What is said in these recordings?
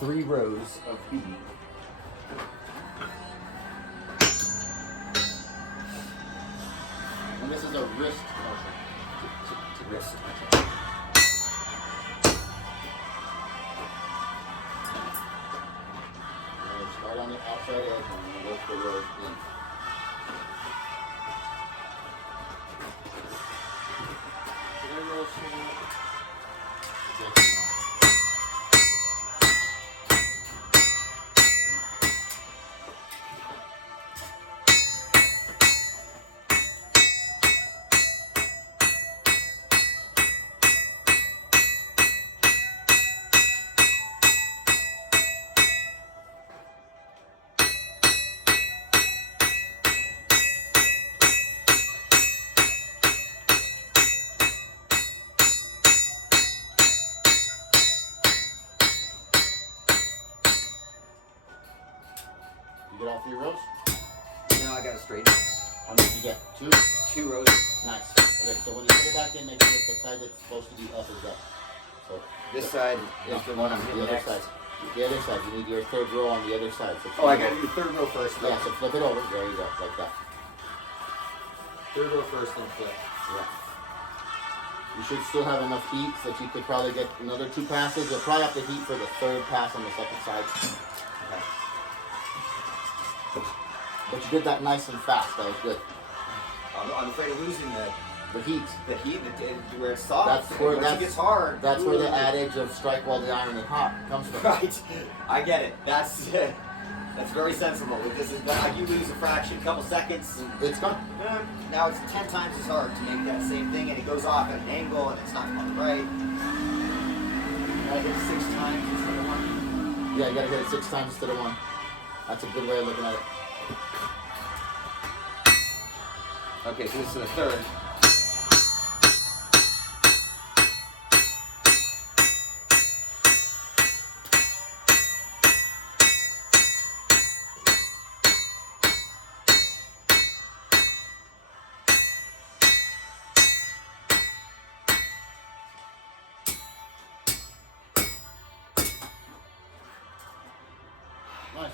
3 rows of beading. And this is a wrist motion. To Wrist. Okay. Start on the outside edge and then work the rows in. Did I roll small? Yes, You get all 3 rows? Now I got it straight. How many did you get? 2? 2 rows. Nice. Okay, so when you put it back in, make sure that the side that's supposed to be up is up. So This side is the one I'm the hitting other next. side. The other side. You need your 3rd row on the other side. So Oh, I got to do 3rd row first. Yeah, so flip it over. There you go, like that. 3rd row first, then flip. Yeah. You should still have enough heat so that you could probably get another 2 passes. You'll probably have to heat for the 3rd pass on the 2nd side. Okay. But you did that nice and fast. That was good. I'm afraid of losing The heat. the heat where it's soft. That's where Once it gets hard. That's where the adage of strike while the iron is hot comes from. Right. I get it. That's very sensible. This is you lose a fraction, couple seconds. It's gone. Now it's 10 times as hard to make that same thing, and it goes off at an angle, and it's not on the right. I hit it 6 times instead of 1. Yeah, you gotta hit it 6 times instead of 1. That's a good way of looking at it. Okay, so this is the 3rd. Nice.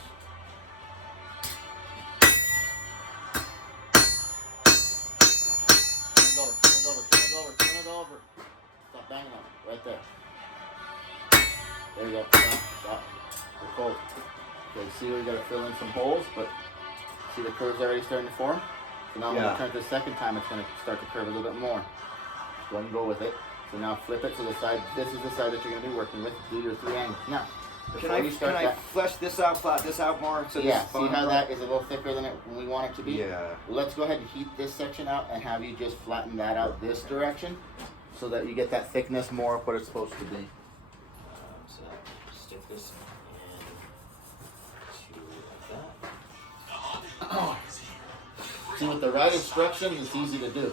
Turn it over. Stop banging on it. Right there. There you go. Stop. They're cold. Okay, see where you gotta fill in some holes, but see the curve's already starting to form? So now when you turn it the 2nd time, it's gonna start to curve a little bit more. Go ahead and go with it. So now flip it to the side. This is the side that you're gonna be working with. Do your 3 angles. Now, Can I flesh this out, flat this out more? So yeah, this see how that is a little thicker than we want it to be? Yeah. Let's go ahead and heat this section out and have you just flatten that out this direction so that you get that thickness more of what it's supposed to be. So stick this and like that. See, with the right instructions, it's easy to do.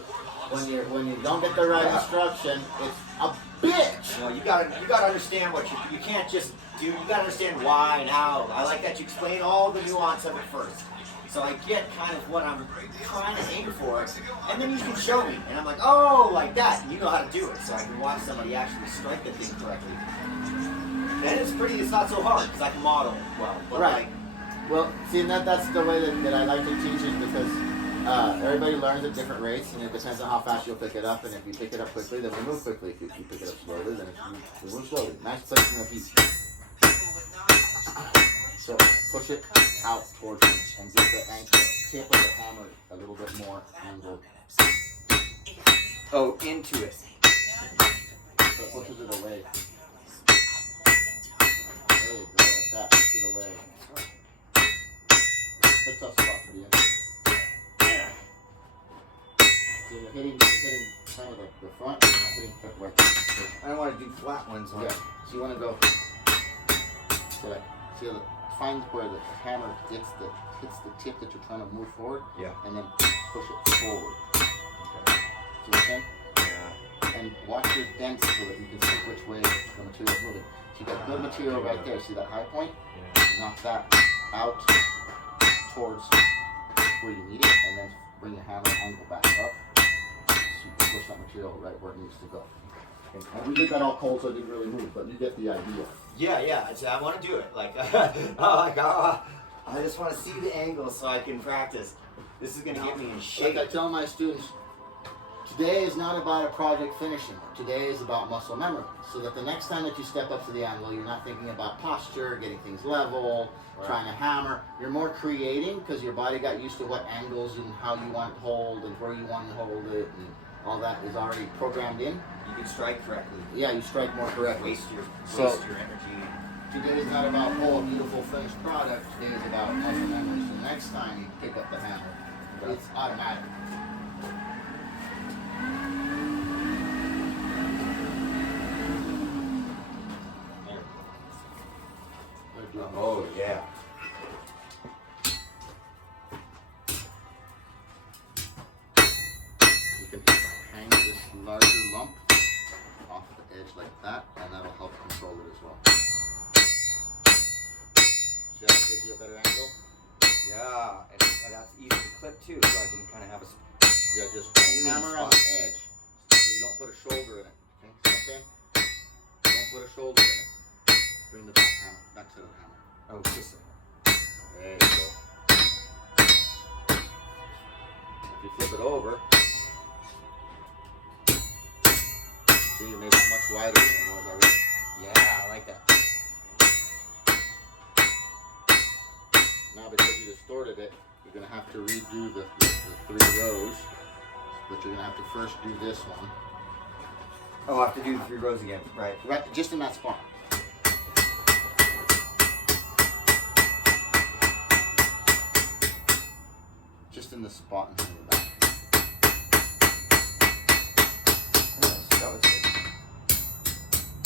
When you don't get the right instruction, it's a bitch. You gotta understand what you can't just do. You gotta understand why and how. I like that you explain all the nuance of it first, so I get kind of what I'm trying to aim for, and then you can show me, and I'm like, oh, like that, and you know how to do it, so I can watch somebody actually strike the thing correctly. Then it's not so hard because I can model well. But Right. Well, see, and that's the way that I like to teach it because everybody learns at different rates, and it depends on how fast you'll pick it up. And if you pick it up quickly, then we move quickly. If you pick it up slowly, then we move slowly. Nice placement of heat. So push it out towards you and give the ankle tip of the hammer a little bit more angle. Oh, into it. So it pushes it away. There you go, like that. Push it away. It's a tough spot to be in. So you're hitting kind of the front, you're not hitting the right. I don't want to do flat ones on Yeah. it. So you want to go. See the find where the hammer hits the tip that you're trying to move forward. Yeah. And then push it forward. Okay. See what I'm saying? Yeah. And watch your dents so that you can see which way the material is moving. So you got good material right there. See that high point? Yeah. Knock that out towards where you need it, and then bring your hammer angle back up so you can push that material right where it needs to go. And we did that all cold, so it didn't really move, but you get the idea. Yeah. I want to do it. Like, I just want to see the angle so I can practice. This is going to get me in shape. Like I tell my students, today is not about a project finishing. Today is about muscle memory. So that the next time that you step up to the anvil, you're not thinking about posture, getting things level, trying to hammer. You're more creating because your body got used to what angles and how you want it to hold and where you want to hold it, and all that is already programmed in. You can strike correctly. Yeah, you strike more correctly. Waste your energy. Today is not about, a beautiful finished product. Today is about muscle memory. So next time you pick up the hammer, it's automatic. Oh, yeah. You can hang this larger lump off the edge like that, and that'll help control it as well. See how it gives you a better angle? Yeah, and that's easy to clip too, so I can kind of have a... Yeah, just hammer on the edge so you don't put a shoulder in it. Okay? Don't put a shoulder in it. Bring the back side of the hammer. Oh, just there you go. If you flip it over, see, you made it much wider than it was already. Yeah, I like that. Now, because you distorted it, you're going to have to redo the 3 rows. But you're going to have to first do this one. Oh, I have to do the 3 rows again, right? Right, just in that spot. Just in the spot and in the back.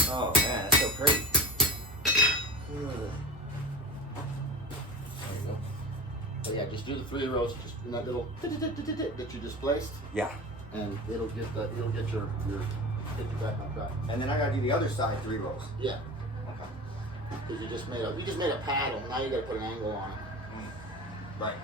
Oh man, that's so pretty. There you go. So yeah, just do the 3 rows, just in that little that you displaced, Yeah. and it'll get your get you back on track. And then I gotta do the other side 3 rows. Yeah, Okay. because you just made a paddle. Now you got to put an angle on it. Right.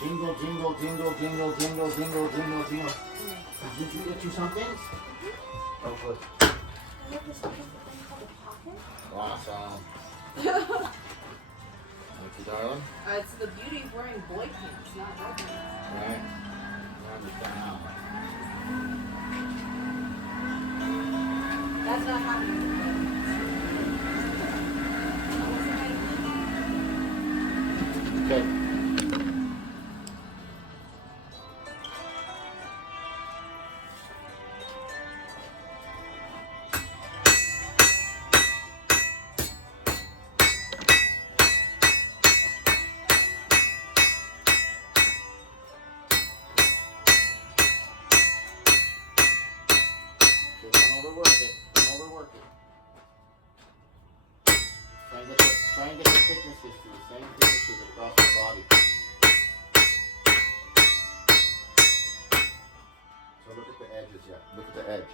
Jingle, jingle, jingle, jingle, jingle, jingle, jingle, jingle. Did you get you some things? Oh, good. Awesome. Thank you, darling. It's the beauty of wearing boy pants, not girl pants. Right. I understand now. That's not happening. Okay. Don't overwork it. Don't overwork it. Try and get the thicknesses to the same thicknesses across the body. So look at the edges, yeah. Look at the edge.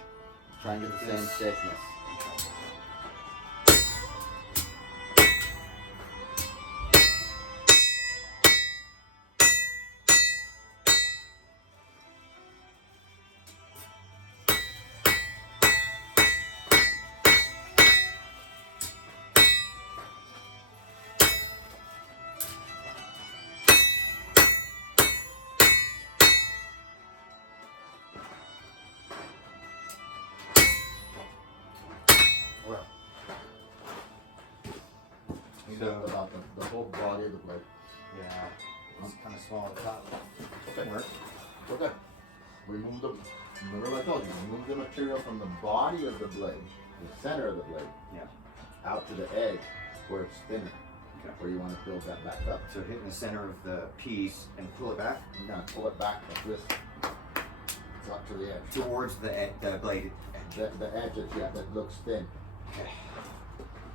Try and get the same thickness. Well, you know about the whole body of the blade. Yeah, it's kind of small at the top. Okay, work. Okay. Remove the, remember what I told you, remove the material from the body of the blade, the center of the blade, out to the edge where it's thinner, where you want to build that back up. So hitting the center of the piece and pull it back You're going to pull it back like this, up to the edge. towards the blade. The edges, yeah, that looks thin. Okay.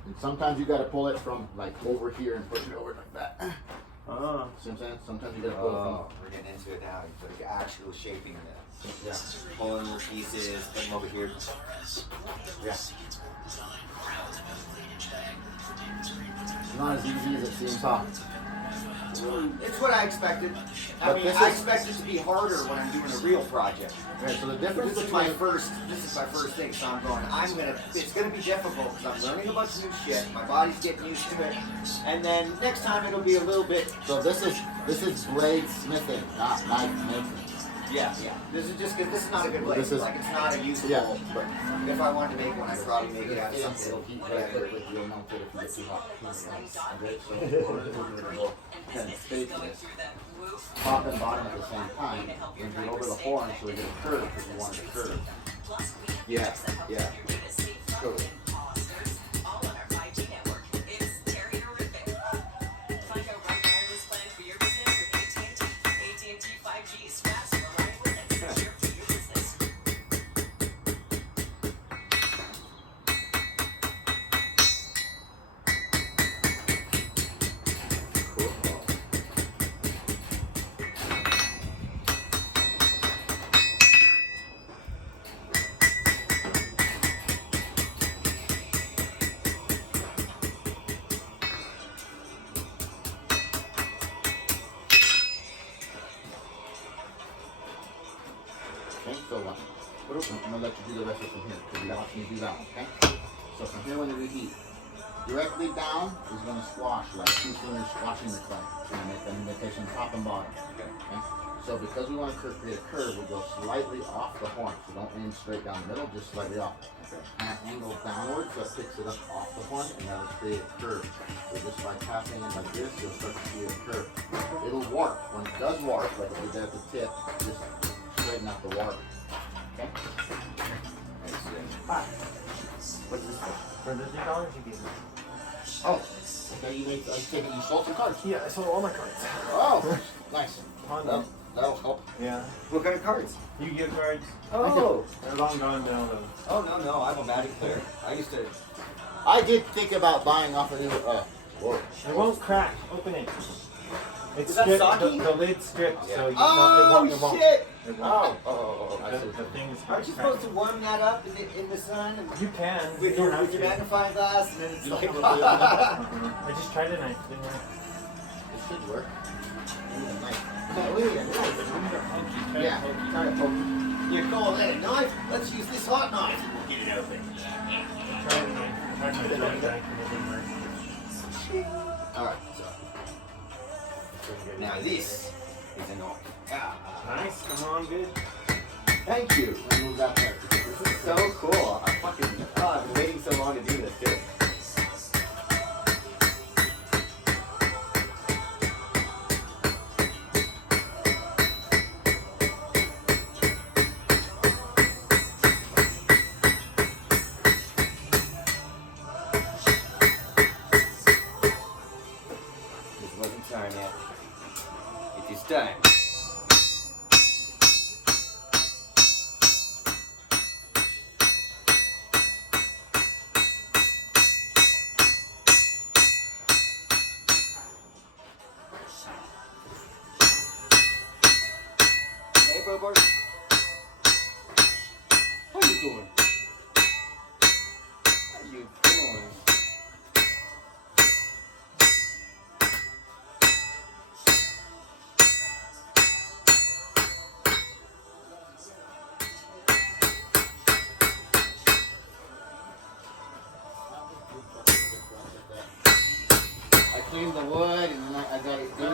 And sometimes you got to pull it from like over here and push it over like that. See what I'm saying? Sometimes you got to pull it Oh, we're getting into it now. But the actual shaping of from, it. Pulling little pieces, putting them over here. yeah. It's not as easy as it seems, huh? It's what I expected. I But mean, this I is- expect it to be harder when I'm doing a real project. Okay, so the difference This is between my first thing, so it's gonna be difficult because I'm learning a bunch of new shit. My body's getting used to it, and then next time it'll be a little bit. so this is blade smithing, not knife making. Yeah. This is just because this is not a good blade. This is- Like it's not a usable. Yeah, but If I wanted to make one, I'd probably make it out of it'll something. heat right quickly. You'll melt it if you get too hot. Okay, so we're gonna go kind of space this, top and bottom at the same time, and get over the horn so we get a curve because we want it to curve. Yeah. Curve. Okay, so I'm gonna let you do the rest of it from here because you're watching me do that one, okay? So from here when you reheat, directly down is gonna squash like 2 fingers squashing the clay. And make an indentation top and bottom. Okay? So because we want to create a curve, we'll go slightly off the horn. So don't aim straight down the middle, just slightly off. Okay. And angle downwards so it picks it up off the horn and that'll create a curve. So just by tapping it like this, you'll start to see a curve. It'll warp. When it does warp, like if you did at the tip, just straighten out the warp. Okay? Hi. What's this for? For the $3 you gave me. Oh, okay, you sold some cards. Yeah, I sold all my cards. Oh, nice. Honda. That'll help. Yeah. What kind of cards? Yu-Gi-Oh cards. Oh. They're long gone now though. Oh no, I'm a Magic player. I used to. I did think about buying off a new, whoa. It won't crack. Open it. It's Is that stripped. soggy? The lid's stripped, so you Oh it won't. shit! It won't. Oh, I see. The thing is Aren't you supposed to warm that up in the sun and You can. with you don't your have to. magnifying glass and then it's like. I just tried it and I didn't work. It should work. Ooh, nice. need a knife. Yeah, kind of poke. You call that a knife? Let's use this hot knife and we'll get it open. Alright, so. Now this is a knife. Ah, Nice. Come on, good. thank you. Let's move that part. This is so cool. I've been waiting so long to do this too. This wasn't time yet. It is time. Hey, Bobo. How you doing? How you doing? I cleaned the wood and then I got it done.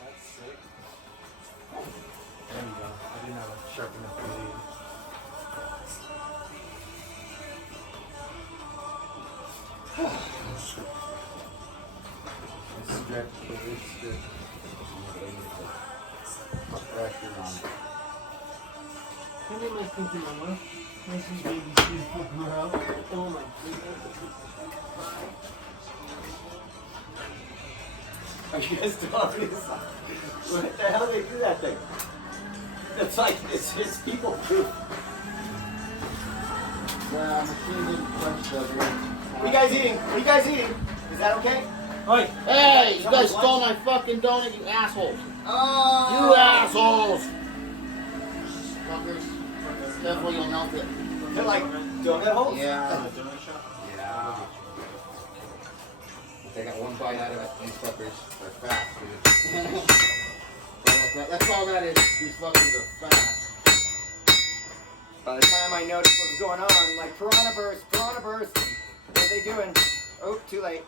That's sick. There you go. I didn't have a sharp enough blade. Strip, strip. Pressure on it. Can they my cookie mama? Nice and baby shoes flipping around. Oh my goodness. Are you guys talking this? What the hell do they do that thing? It's like, it's people proof. Machine didn't punch the What you guys eating? What you guys eating? Is that okay? Oi! Hey, you guys stole my fucking donut, you assholes! Oh! You assholes! Fuckers. Careful, you'll melt it. They're like donut holes? Yeah. Donut shop? Yeah. They got one bite out of it, these fuckers. They're fast, dude. That's all that is. These fuckers are fast. By the time I noticed what was going on, I'm like, piranha burst, piranha burst. What are they doing? Oh, too late.